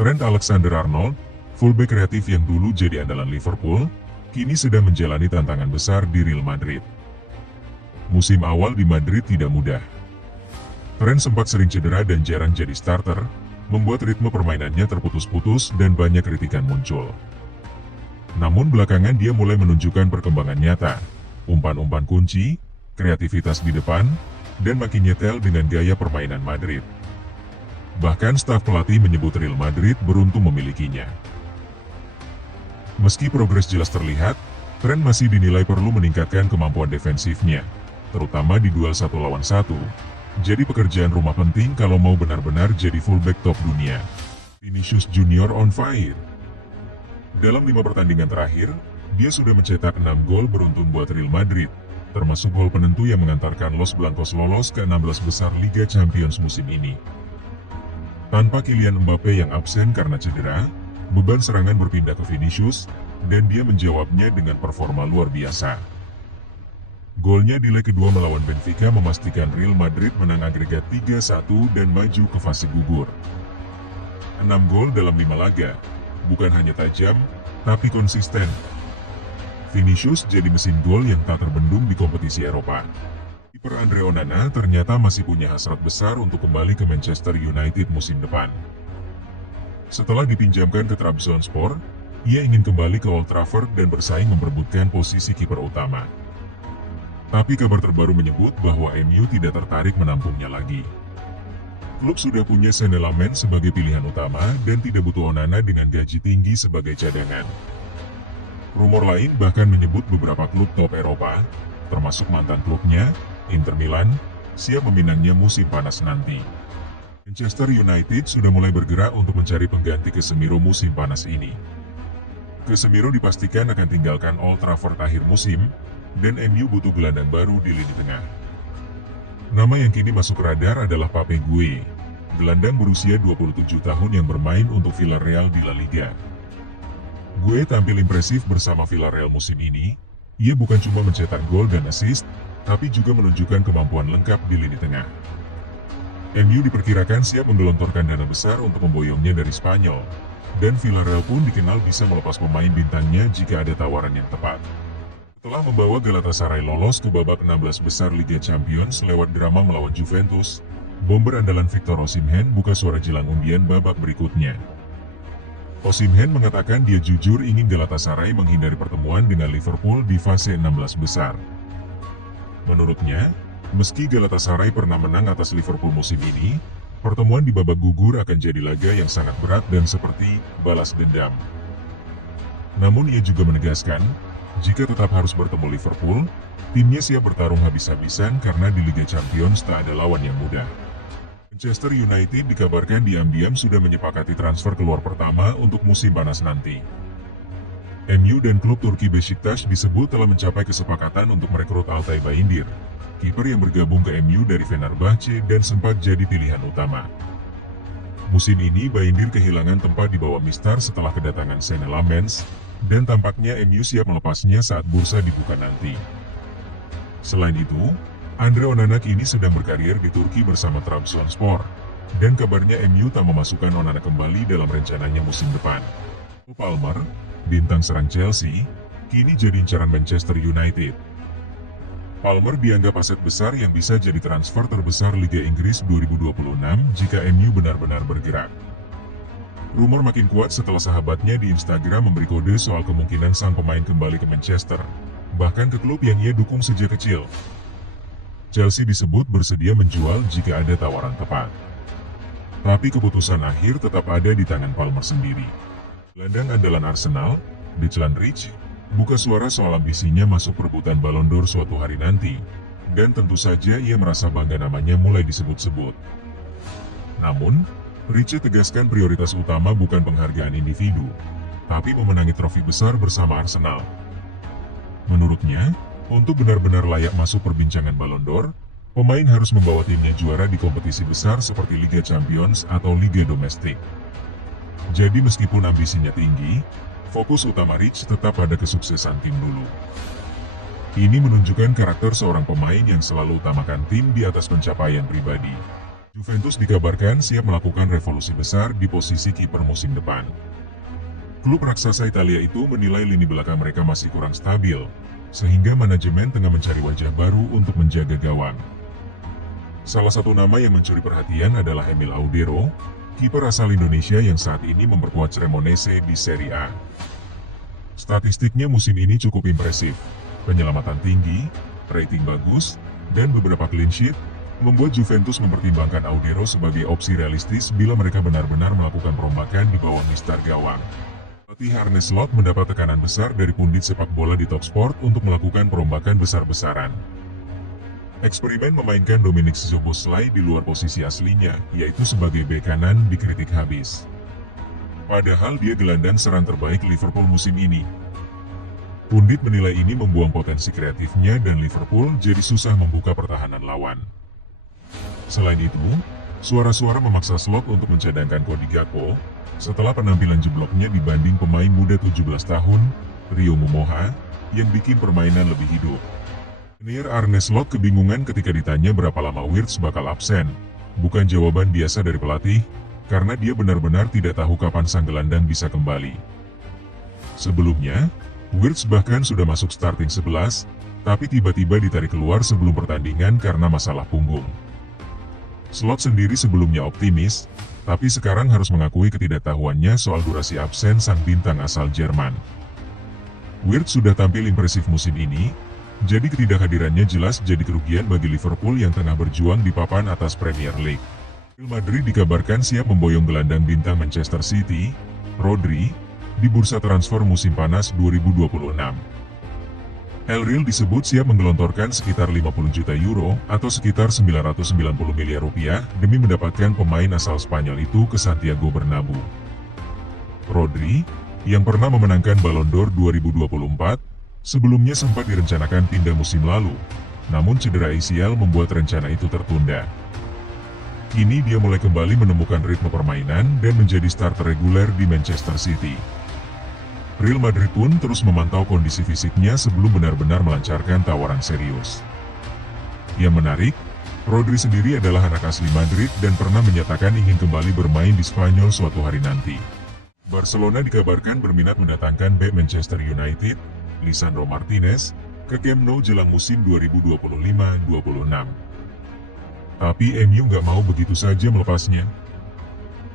Trent Alexander-Arnold, fullback kreatif yang dulu jadi andalan Liverpool, kini sedang menjalani tantangan besar di Real Madrid. Musim awal di Madrid tidak mudah. Trent sempat sering cedera dan jarang jadi starter, membuat ritme permainannya terputus-putus dan banyak kritikan muncul. Namun belakangan dia mulai menunjukkan perkembangan nyata, umpan-umpan kunci, kreativitas di depan, dan makin nyetel dengan gaya permainan Madrid. Bahkan staf pelatih menyebut Real Madrid beruntung memilikinya. Meski progres jelas terlihat, Trent masih dinilai perlu meningkatkan kemampuan defensifnya, terutama di duel 1-1. Jadi pekerjaan rumah penting kalau mau benar-benar jadi fullback top dunia. Vinicius Junior on fire. Dalam 5 pertandingan terakhir, dia sudah mencetak 6 gol beruntun buat Real Madrid, termasuk gol penentu yang mengantarkan Los Blancos lolos ke 16 besar Liga Champions musim ini. Tanpa Kylian Mbappe yang absen karena cedera, beban serangan berpindah ke Vinicius, dan dia menjawabnya dengan performa luar biasa. Golnya di leg kedua melawan Benfica memastikan Real Madrid menang agregat 3-1 dan maju ke fase gugur. 6 gol dalam 5 laga, bukan hanya tajam, tapi konsisten. Vinicius jadi mesin gol yang tak terbendung di kompetisi Eropa. Kiper Andre Onana ternyata masih punya hasrat besar untuk kembali ke Manchester United musim depan. Setelah dipinjamkan ke Trabzonspor, ia ingin kembali ke Old Trafford dan bersaing memperebutkan posisi kiper utama. Tapi kabar terbaru menyebut bahwa MU tidak tertarik menampungnya lagi. Klub sudah punya Senne Lammens sebagai pilihan utama dan tidak butuh Onana dengan gaji tinggi sebagai cadangan. Rumor lain bahkan menyebut beberapa klub top Eropa, termasuk mantan klubnya, Inter Milan, siap meminangnya musim panas nanti. Manchester United sudah mulai bergerak untuk mencari pengganti Casemiro musim panas ini. Casemiro dipastikan akan tinggalkan Old Trafford akhir musim, dan MU butuh gelandang baru di lini tengah. Nama yang kini masuk radar adalah Pape Gueye, gelandang berusia 27 tahun yang bermain untuk Villarreal di La Liga. Gueye tampil impresif bersama Villarreal musim ini. Ia bukan cuma mencetak gol dan assist, tapi juga menunjukkan kemampuan lengkap di lini tengah. MU diperkirakan siap menggelontorkan dana besar untuk memboyongnya dari Spanyol, dan Villarreal pun dikenal bisa melepas pemain bintangnya jika ada tawaran yang tepat. Setelah membawa Galatasaray lolos ke babak 16 besar Liga Champions lewat drama melawan Juventus, bomber andalan Victor Osimhen buka suara jelang undian babak berikutnya. Osimhen mengatakan dia jujur ingin Galatasaray menghindari pertemuan dengan Liverpool di fase 16 besar. Menurutnya, meski Galatasaray pernah menang atas Liverpool musim ini, pertemuan di babak gugur akan jadi laga yang sangat berat dan seperti balas dendam. Namun ia juga menegaskan, jika tetap harus bertemu Liverpool, timnya siap bertarung habis-habisan karena di Liga Champions tak ada lawan yang mudah. Manchester United dikabarkan diam-diam sudah menyepakati transfer keluar pertama untuk musim panas nanti. MU dan klub Turki Beşiktaş disebut telah mencapai kesepakatan untuk merekrut Altay Bayındır, kiper yang bergabung ke MU dari Fenerbahce dan sempat jadi pilihan utama. Musim ini Bayındır kehilangan tempat di bawah Mistar setelah kedatangan Senne Lammens, dan tampaknya MU siap melepasnya saat bursa dibuka nanti. Selain itu, Andre Onana kini sedang berkarir di Turki bersama Trabzonspor, dan kabarnya MU tak memasukkan Onana kembali dalam rencananya musim depan. Palmer, bintang serang Chelsea, kini jadi incaran Manchester United. Palmer dianggap aset besar yang bisa jadi transfer terbesar Liga Inggris 2026 jika MU benar-benar bergerak. Rumor makin kuat setelah sahabatnya di Instagram memberi kode soal kemungkinan sang pemain kembali ke Manchester, bahkan ke klub yang ia dukung sejak kecil. Chelsea disebut bersedia menjual jika ada tawaran tepat. Tapi keputusan akhir tetap ada di tangan Palmer sendiri. Gelandang andalan Arsenal, Declan Rice, buka suara soal ambisinya masuk perebutan Ballon d'Or suatu hari nanti, dan tentu saja ia merasa bangga namanya mulai disebut-sebut. Namun, Rice tegaskan prioritas utama bukan penghargaan individu, tapi memenangi trofi besar bersama Arsenal. Menurutnya, untuk benar-benar layak masuk perbincangan Ballon d'Or, pemain harus membawa timnya juara di kompetisi besar seperti Liga Champions atau Liga Domestik. Jadi meskipun ambisinya tinggi, fokus utama Rice tetap pada kesuksesan tim dulu. Ini menunjukkan karakter seorang pemain yang selalu utamakan tim di atas pencapaian pribadi. Juventus dikabarkan siap melakukan revolusi besar di posisi kiper musim depan. Klub raksasa Italia itu menilai lini belakang mereka masih kurang stabil, sehingga manajemen tengah mencari wajah baru untuk menjaga gawang. Salah satu nama yang mencuri perhatian adalah Emil Audero, kiper asal Indonesia yang saat ini memperkuat Cremonese di Serie A. Statistiknya musim ini cukup impresif, penyelamatan tinggi, rating bagus, dan beberapa clean sheet, membuat Juventus mempertimbangkan Audero sebagai opsi realistis bila mereka benar-benar melakukan perombakan di bawah mistar gawang. Pelatih Arne Slot mendapat tekanan besar dari pundit sepak bola di Talksport untuk melakukan perombakan besar-besaran. Eksperimen memainkan Dominik Szoboszlai di luar posisi aslinya, yaitu sebagai bek kanan, dikritik habis. Padahal dia gelandang serang terbaik Liverpool musim ini. Pundit menilai ini membuang potensi kreatifnya dan Liverpool jadi susah membuka pertahanan lawan. Selain itu, suara-suara memaksa Slot untuk mencadangkan Cody Gakpo setelah penampilan jebloknya dibanding pemain muda 17 tahun, Rio Momoha, yang bikin permainan lebih hidup. Senior Arne Slot kebingungan ketika ditanya berapa lama Wirtz bakal absen. Bukan jawaban biasa dari pelatih, karena dia benar-benar tidak tahu kapan sang gelandang bisa kembali. Sebelumnya, Wirtz bahkan sudah masuk starting 11, tapi tiba-tiba ditarik keluar sebelum pertandingan karena masalah punggung. Slot sendiri sebelumnya optimis, tapi sekarang harus mengakui ketidaktahuannya soal durasi absen sang bintang asal Jerman. Wirtz sudah tampil impresif musim ini, jadi ketidakhadirannya jelas jadi kerugian bagi Liverpool yang tengah berjuang di papan atas Premier League. Real Madrid dikabarkan siap memboyong gelandang bintang Manchester City, Rodri, di bursa transfer musim panas 2026. El Real disebut siap menggelontorkan sekitar 50 juta euro atau sekitar 990 miliar rupiah demi mendapatkan pemain asal Spanyol itu ke Santiago Bernabeu. Rodri, yang pernah memenangkan Ballon d'Or 2024, sebelumnya sempat direncanakan pindah musim lalu, namun cedera ACL membuat rencana itu tertunda. Kini dia mulai kembali menemukan ritme permainan dan menjadi starter reguler di Manchester City. Real Madrid pun terus memantau kondisi fisiknya sebelum benar-benar melancarkan tawaran serius. Yang menarik, Rodri sendiri adalah anak asli Madrid dan pernah menyatakan ingin kembali bermain di Spanyol suatu hari nanti. Barcelona dikabarkan berminat mendatangkan bek Manchester United, Lisandro Martinez, ke Camp Nou jelang musim 2025-26. Tapi MU nggak mau begitu saja melepasnya.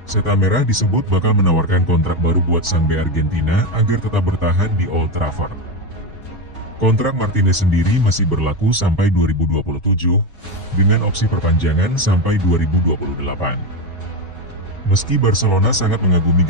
Seta Merah disebut bakal menawarkan kontrak baru buat sang bek Argentina agar tetap bertahan di Old Trafford. Kontrak Martinez sendiri masih berlaku sampai 2027, dengan opsi perpanjangan sampai 2028. Meski Barcelona sangat mengagumi